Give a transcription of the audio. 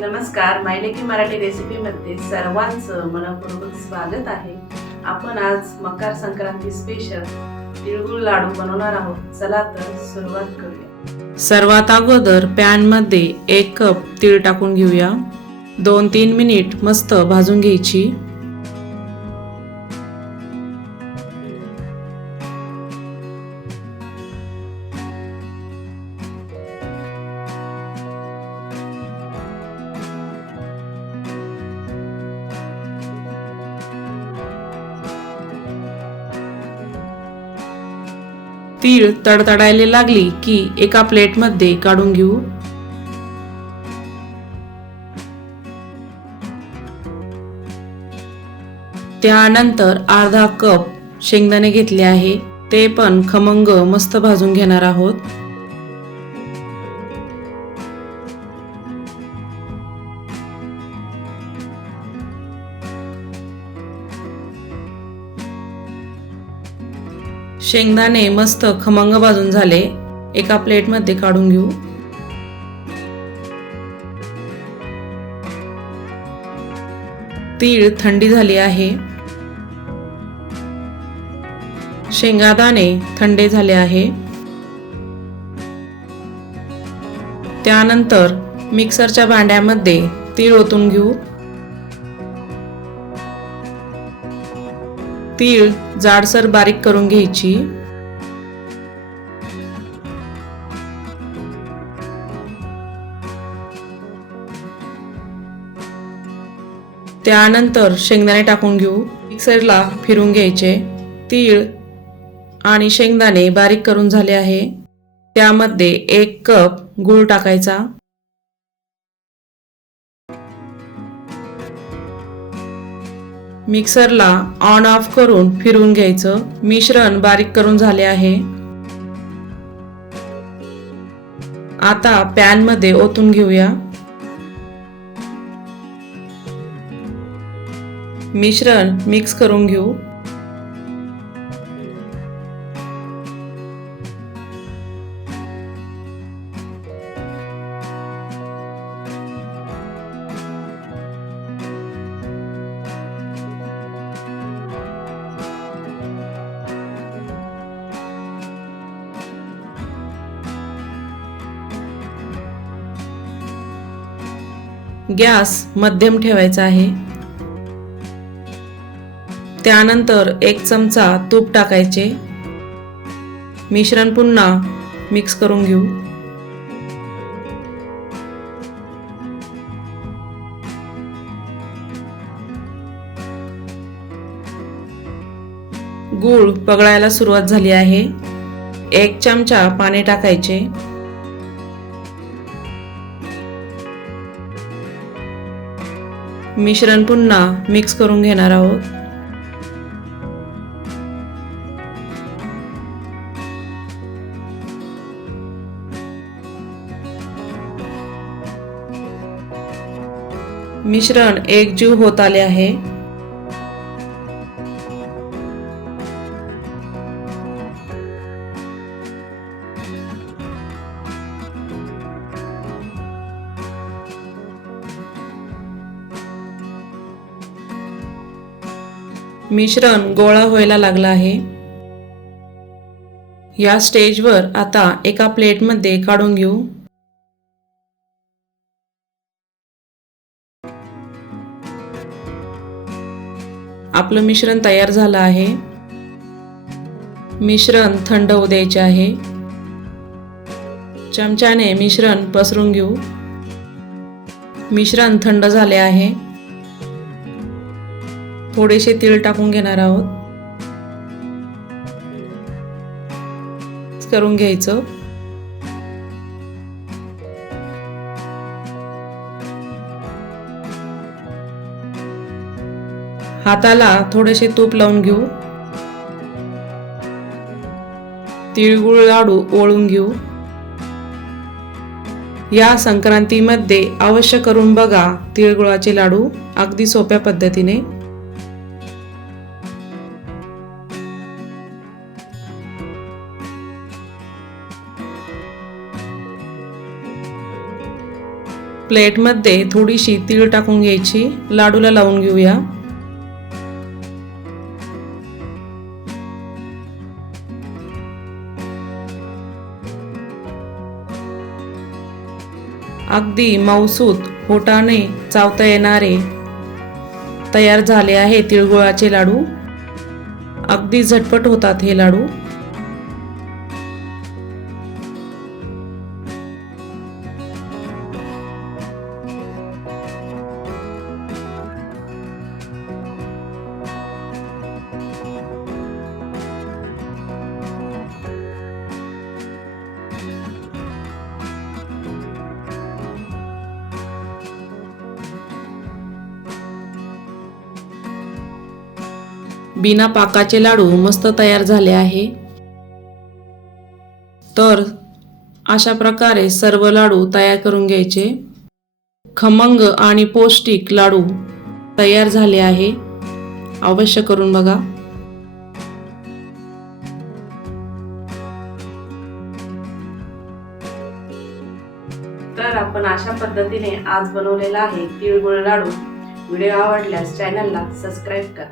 नमस्कार मायलेकी मराठी रेसिपीमध्ये सर्वांचं मनपूर्वक स्वागत आहे. आपण आज मकर संक्रांती स्पेशल तिळगुळ लाडू बनवणार आहोत. चला तर सुरुवात करूया. सर्वात अगोदर पॅनमध्ये एक कप तीळ टाकून घेऊया. दोन तीन मिनिट मस्त भाजून घ्यायची. तीळ तडतडायला लागली की एका प्लेटमध्ये काढून घेऊ. त्यानंतर अर्धा कप शेंगदाणे घेतले आहे. ते पण खमंग मस्त भाजून घेणार आहोत. शेंगदाणे मस्त खमंग भाजून झाले. एका प्लेटमध्ये काढून घेऊ. तीळ थंडी झाली आहे. शेंगादाणे थंडे झाले आहे. त्यानंतर मिक्सरच्या भांड्यामध्ये तीळ ओतून घेऊ. तीळ जाडसर बारीक करून घ्यायची. त्यानंतर शेंगदाणे टाकून घेऊ. मिक्सरला फिरून घ्यायचे. तीळ आणि शेंगदाणे बारीक करून झाले आहे. त्यामध्ये एक कप गूळ टाकायचा. मिक्सरला ऑन ऑफ करून फिरवून घ्यायचं. मिश्रण बारीक करून झाले आहे. आता पॅनमध्ये ओतून घेऊया. मिश्रण मिक्स करून घेऊ. गॅस मध्यम ठेवायचा आहे. त्यानंतर एक चमचा तूप टाकायचे. मिश्रण पुन्हा मिक्स करून घेऊ. गूळ पगळायला सुरुवात झाली आहे. एक चमचा पाणी टाकायचे. मिश्रण पुन्हा मिक्स करून घेणार आहोत. मिश्रण एकजीव होत आले आहे. मिश्रण गोळा व्हायला लागला आहे. या स्टेजवर आता एका प्लेटमध्ये काढून घेऊ. आपलं मिश्रण तयार झालं आहे. मिश्रण थंड होऊ द्यायचे आहे. चमच्याने मिश्रण पसरून घेऊ. मिश्रण थंड झाले आहे. थोडेसे तेल टाकून घेणार आहोत. करून घ्यायचं. हाताला थोडेसे तूप लावून घेऊ. तिळगुळ लाडू ओळून घेऊ. या संक्रांतीमध्ये अवश्य करून बघा तिळगुळाचे लाडू अगदी सोप्या पद्धतीने. प्लेटमध्ये थोडीशी तीळ टाकून घ्यायची. लाडूला लावून घेऊया. अगदी मौसूद होटाने चावता येणारे तयार झाले आहे तिळगुळाचे लाडू. अगदी झटपट होतात हे लाडू. बिना पाकाचे लाडू मस्त तयार झाले आहे. तर अशा प्रकारे सर्व लाडू तयार करून घ्यायचे. खमंग आणि पौष्टिक लाडू तयार झाले आहे. अवश्य करून बघा. तर आपण अशा पद्धतीने आज बनवलेला आहे तिळगुळ लाडू. व्हिडिओ आवडल्यास चॅनलला सबस्क्राईब करा.